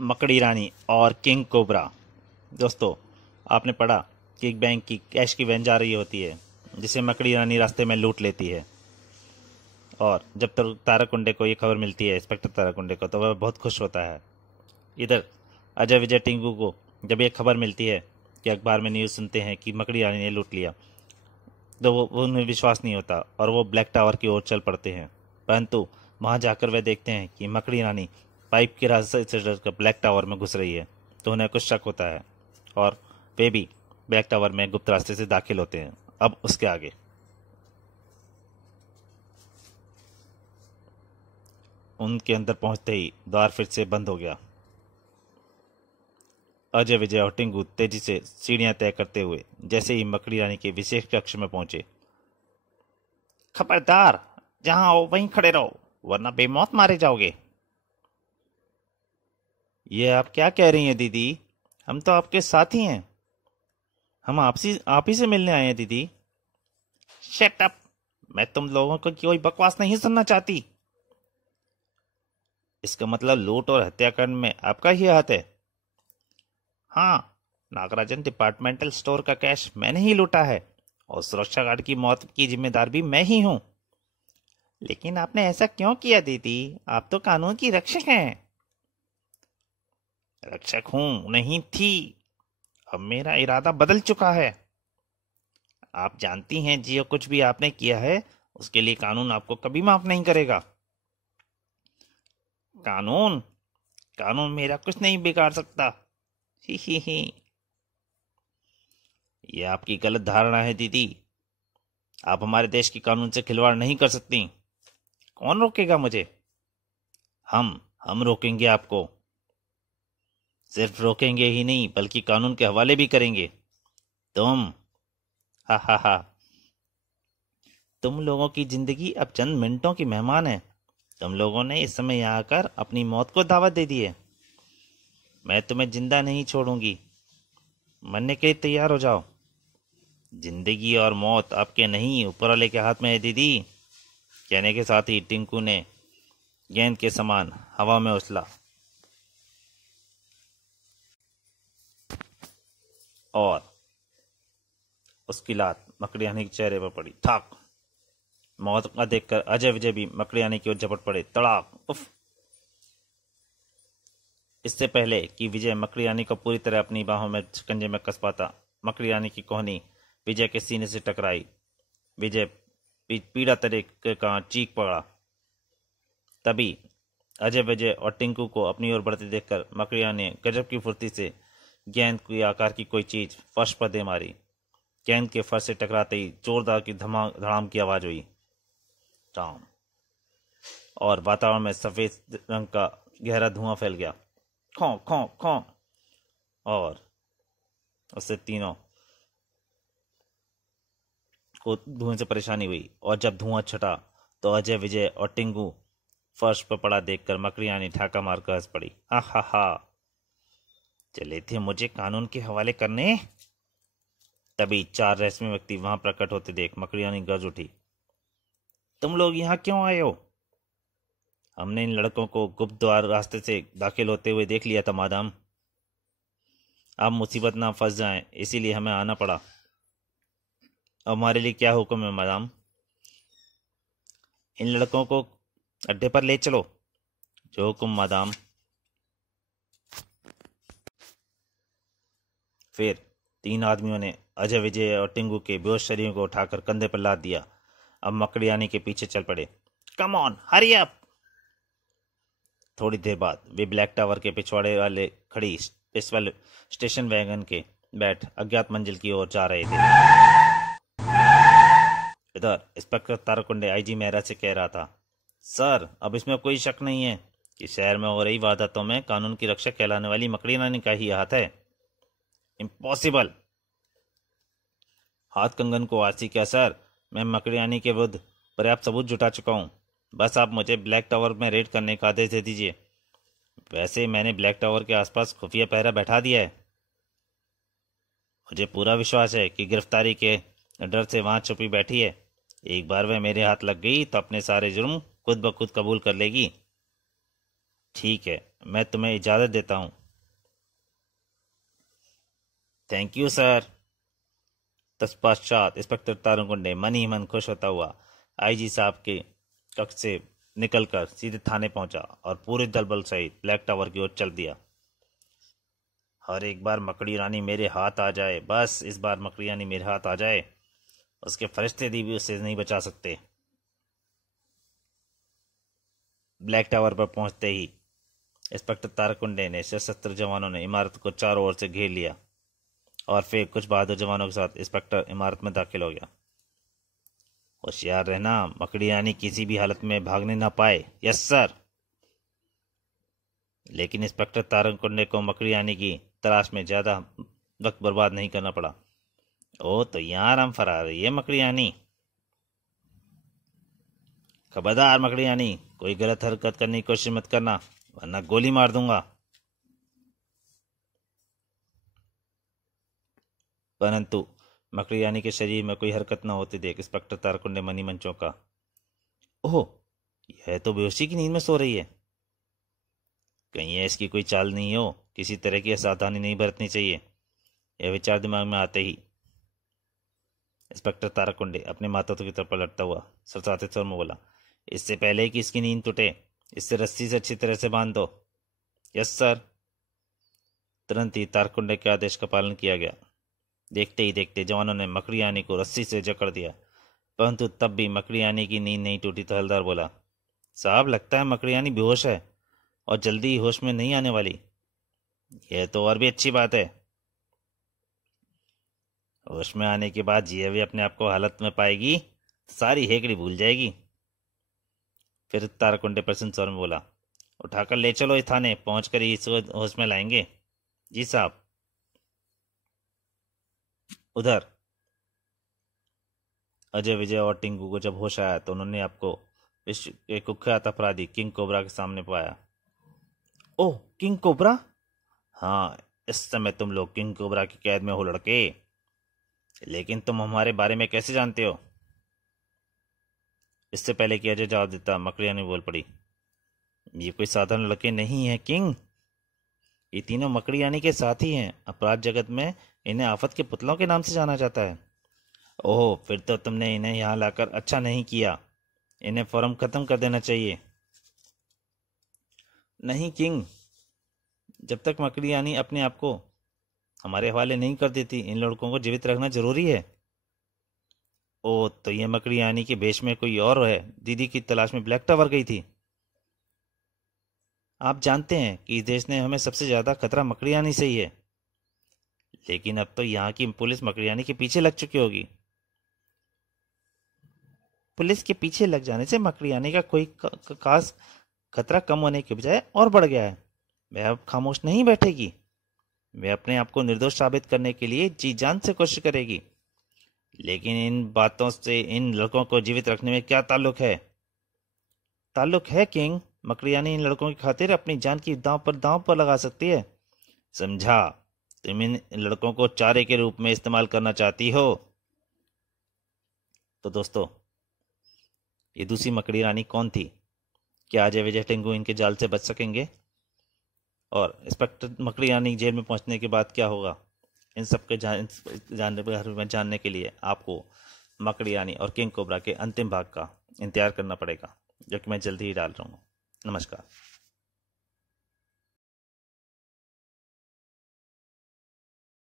मकड़ी रानी और king cobra. दोस्तों, आपने पढ़ा कि एक बैंक की कैश की वैन जा रही होती है जिसे मकड़ी रानी रास्ते में लूट लेती है। और जब तक ताराकुंडे को ये खबर मिलती है, इंस्पेक्टर ताराकुंडे को, तो वह बहुत खुश होता है। इधर अजय विजय टिंकू को जब ये खबर मिलती है कि अखबार में न्यूज़ सुनते हैं कि मकड़ी रानी ने लूट लिया, तो वो उन्हें विश्वास नहीं होता और वो ब्लैक टावर की ओर चल पड़ते हैं। परंतु वहाँ जाकर वे देखते हैं कि मकड़ी रानी पाइप के रास्ते से चढ़कर ब्लैक टावर में घुस रही है, तो उन्हें कुछ शक होता है और वे भी ब्लैक टावर में गुप्त रास्ते से दाखिल होते हैं। अब उसके आगे उनके अंदर पहुंचते ही द्वार फिर से बंद हो गया। अजय विजय और टिंकू तेजी से सीढ़ियां तय करते हुए जैसे ही मकड़ी रानी के विशेष कक्ष में पहुंचे, खबरदार, जहां हो वहीं खड़े रहो वरना बेमौत मारे जाओगे। ये आप क्या कह रही हैं दीदी? हम तो आपके साथ ही हैं। हम आप ही से मिलने आए हैं दीदी। Shut up! मैं तुम लोगों को कोई बकवास नहीं सुनना चाहती। इसका मतलब लूट और हत्याकांड में आपका ही हाथ है? हाँ, नागराजन डिपार्टमेंटल स्टोर का कैश मैंने ही लूटा है और सुरक्षा गार्ड की मौत की जिम्मेदार भी मैं ही हूँ। लेकिन आपने ऐसा क्यों किया दीदी? आप तो कानून की रक्षक हैं। रक्षक हूं, नहीं थी। अब मेरा इरादा बदल चुका है। आप जानती हैं, जो कुछ भी आपने किया है उसके लिए कानून आपको कभी माफ नहीं करेगा। कानून कानून मेरा कुछ नहीं बिगाड़ सकता। ही ही ही। ये आपकी गलत धारणा है दीदी। आप हमारे देश की कानून से खिलवाड़ नहीं कर सकती। कौन रोकेगा मुझे? हम रोकेंगे आपको। सिर्फ रोकेंगे ही नहीं बल्कि कानून के हवाले भी करेंगे। तुम, हा हा हा, तुम लोगों की जिंदगी अब चंद मिनटों की मेहमान है। तुम लोगों ने इस समय यहाँ आकर अपनी मौत को दावत दे दी है। मैं तुम्हें जिंदा नहीं छोड़ूंगी। मरने के लिए तैयार हो जाओ। जिंदगी और मौत आपके नहीं, ऊपर वाले के हाथ में है दीदी। कहने के साथ ही टिंकू ने गेंद के समान हवा में उछला और उसकी लात मकड़ी रानी के चेहरे पर पड़ी। ठाक! मौत का देखकर अजय विजय भी मकड़ी रानी की ओर झपट पड़े। तड़ाक! उफ! इससे पहले कि विजय मकड़ी रानी को पूरी तरह अपनी बाहों में शिकंजे में कस पाता, मकड़ी रानी की कोहनी विजय के सीने से टकराई। विजय पीड़ा तरीके का चीख पड़ा। तभी अजय विजय और टिंकू को अपनी ओर बढ़ते देखकर मकड़ी रानी ने गजब की फुर्ती से गेंद के आकार की कोई चीज फर्श पर दे मारी। गेंद के फर्श से टकराते ही जोरदार की धड़ाम की आवाज हुई। टाम! और वातावरण में सफेद रंग का गहरा धुआं फैल गया। खौ खौ खौ! और उससे तीनों को धुएं से परेशानी हुई और जब धुआं छटा तो अजय विजय और टिंकू फर्श पर पड़ा देखकर मकड़ी रानी ठाका मारकर हंस पड़ी। हा हा हा! चले थे मुझे कानून के हवाले करने। तभी 4 रहस्यमय व्यक्ति वहां प्रकट होते देख मकड़ी रानी गरज उठी। तुम लोग यहाँ क्यों आए हो? हमने इन लड़कों को गुप्त द्वार रास्ते से दाखिल होते हुए देख लिया था मादाम। अब मुसीबत ना फंस जाएं, इसीलिए हमें आना पड़ा। अब हमारे लिए क्या हुक्म है मादाम? इन लड़कों को अड्डे पर ले चलो। जो हुक्म मादाम। फिर 3 आदमियों ने अजय विजय और टिंकू के बेहोश शरीरों को उठाकर कंधे पर लाद दिया। अब मकड़ी रानी के पीछे चल पड़े। Come on, hurry up! थोड़ी देर बाद वे ब्लैक टावर के पिछवाड़े वाले खड़ी स्टेशन वैगन के बैठ अज्ञात मंजिल की ओर जा रहे थे। इधर इंस्पेक्टर ताराकुंडे आईजी मेहरा से कह रहा था, सर, अब इसमें कोई शक नहीं है कि शहर में हो रही वारदातों में कानून की रक्षा कहलाने वाली मकड़ी रानी का ही हाथ है। इम्पॉसिबल! हाथ कंगन को आरसी क्या सर? मैं मकड़ी रानी के विरुद्ध पर्याप्त सबूत जुटा चुका हूँ। बस आप मुझे ब्लैक टावर में रेड करने का आदेश दे दीजिए। वैसे मैंने ब्लैक टावर के आसपास खुफिया पहरा बैठा दिया है। मुझे पूरा विश्वास है कि गिरफ्तारी के डर से वहां छुपी बैठी है। एक बार वह मेरे हाथ लग गई तो अपने सारे जुर्म खुद ब खुद कबूल कर लेगी। ठीक है, मैं तुम्हें इजाज़त देता हूँ। Thank you sir. तत्पश्चात इंस्पेक्टर तारुकुंड ने मन ही मन खुश होता हुआ आईजी साहब के कक्ष से निकलकर सीधे थाने पहुंचा और पूरे दलबल सहित ब्लैक टावर की ओर चल दिया। हर एक बार मकड़ी रानी मेरे हाथ आ जाए, बस इस बार मकड़ी रानी मेरे हाथ आ जाए, उसके फरिश्ते भी उसे नहीं बचा सकते। ब्लैक टावर पर पहुंचते ही इंस्पेक्टर तारकुंडे ने सशस्त्र जवानों ने इमारत को चारों ओर से घेर लिया और फिर कुछ बहादुर जवानों के साथ इंस्पेक्टर इमारत में दाखिल हो गया। होशियार रहना, मकड़ी रानी किसी भी हालत में भागने ना पाए। Yes sir. लेकिन इंस्पेक्टर तारकुंडे को मकड़ी रानी की तलाश में ज्यादा वक्त बर्बाद नहीं करना पड़ा। ओ तो यहाँ हम फरार है ये मकड़ी रानी। खबरदार मकड़ी रानी, कोई गलत हरकत करने की कोशिश मत करना वरना गोली मार दूंगा। परंतु मकड़ी रानी के शरीर में कोई हरकत न होती देख इंस्पेक्टर तारकुंडे मनी मन चौंका। ओह, यह तो बेहोशी की नींद में सो रही है। कहीं यह इसकी कोई चाल नहीं हो, किसी तरह की असावधानी नहीं बरतनी चाहिए। यह विचार दिमाग में आते ही इंस्पेक्टर तारकुंडे अपने माता की तरफ पलटता हुआ सरसाते स्वर में बोला, इससे पहले कि इसकी नींद टूटे इससे रस्सी से अच्छी तरह से बांध दो। Yes sir. तुरंत ही तारकुंडे के आदेश का पालन किया गया। देखते ही देखते जवानों ने मकड़ी रानी को रस्सी से जकड़ दिया, परंतु तब भी मकड़ी रानी की नींद नहीं टूटी तो हवलदार बोला, साहब लगता है मकड़ी रानी बेहोश है और जल्दी ही होश में नहीं आने वाली। यह तो और भी अच्छी बात है। होश में आने के बाद यह भी अपने आप को हालत में पाएगी तो सारी हेकड़ी भूल जाएगी। फिर तारकुंडे प्रसन्न स्वर में बोला, उठाकर ले चलो इस थाने, पहुंचकर ही इसको होश में लाएंगे। जी साहब। उधर अजय विजय और टिंकू को जब होश आया तो उन्होंने आपको विश्व के कुख्यात अपराधी किंग कोबरा के सामने पाया। ओह, किंग कोबरा? हाँ, इस समय तुम लोग किंग कोबरा की कैद में हो लड़के। लेकिन तुम हमारे बारे में कैसे जानते हो? इससे पहले कि अजय जवाब देता मकड़िया ने बोल पड़ी, ये कोई साधारण लड़के नहीं है किंग, ये तीनों मकड़ी रानी के साथी हैं। अपराध जगत में इन्हें आफत के पुतलों के नाम से जाना जाता है। ओह, फिर तो तुमने इन्हें यहाँ लाकर अच्छा नहीं किया, इन्हें फौरन खत्म कर देना चाहिए। नहीं किंग, जब तक मकड़ी रानी अपने आप को हमारे हवाले नहीं कर देती इन लड़कों को जीवित रखना जरूरी है। ओ तो ये मकड़ी रानी के भेष में कोई और है, दीदी की तलाश में ब्लैक टावर गई थी। आप जानते हैं कि इस देश ने हमें सबसे ज्यादा खतरा मकड़ी रानी से ही है, लेकिन अब तो यहाँ की पुलिस मकड़ी रानी के पीछे लग चुकी होगी। पुलिस के पीछे लग जाने से मकड़ी रानी का कोई खास खतरा कम होने के बजाय और बढ़ गया है। वह अब खामोश नहीं बैठेगी, वह अपने आप को निर्दोष साबित करने के लिए जी जान से कोशिश करेगी। लेकिन इन बातों से इन लड़कों को जीवित रखने में क्या ताल्लुक है? ताल्लुक है किंग, मकड़ी रानी इन लड़कों की खातिर अपनी जान की दांव पर लगा सकती है। समझा, तुम इन लड़कों को चारे के रूप में इस्तेमाल करना चाहती हो। तो दोस्तों, ये दूसरी मकड़ी रानी कौन थी? क्या अजय विजय टिंकू इनके जाल से बच सकेंगे? और इंस्पेक्टर मकड़ी रानी जेल में पहुंचने के बाद क्या होगा? इन सब के जानने के लिए आपको मकड़ी रानी और किंग कोबरा के अंतिम भाग का इंतजार करना पड़ेगा, जो कि मैं जल्दी ही डाल रहा हूँ। नमस्कार।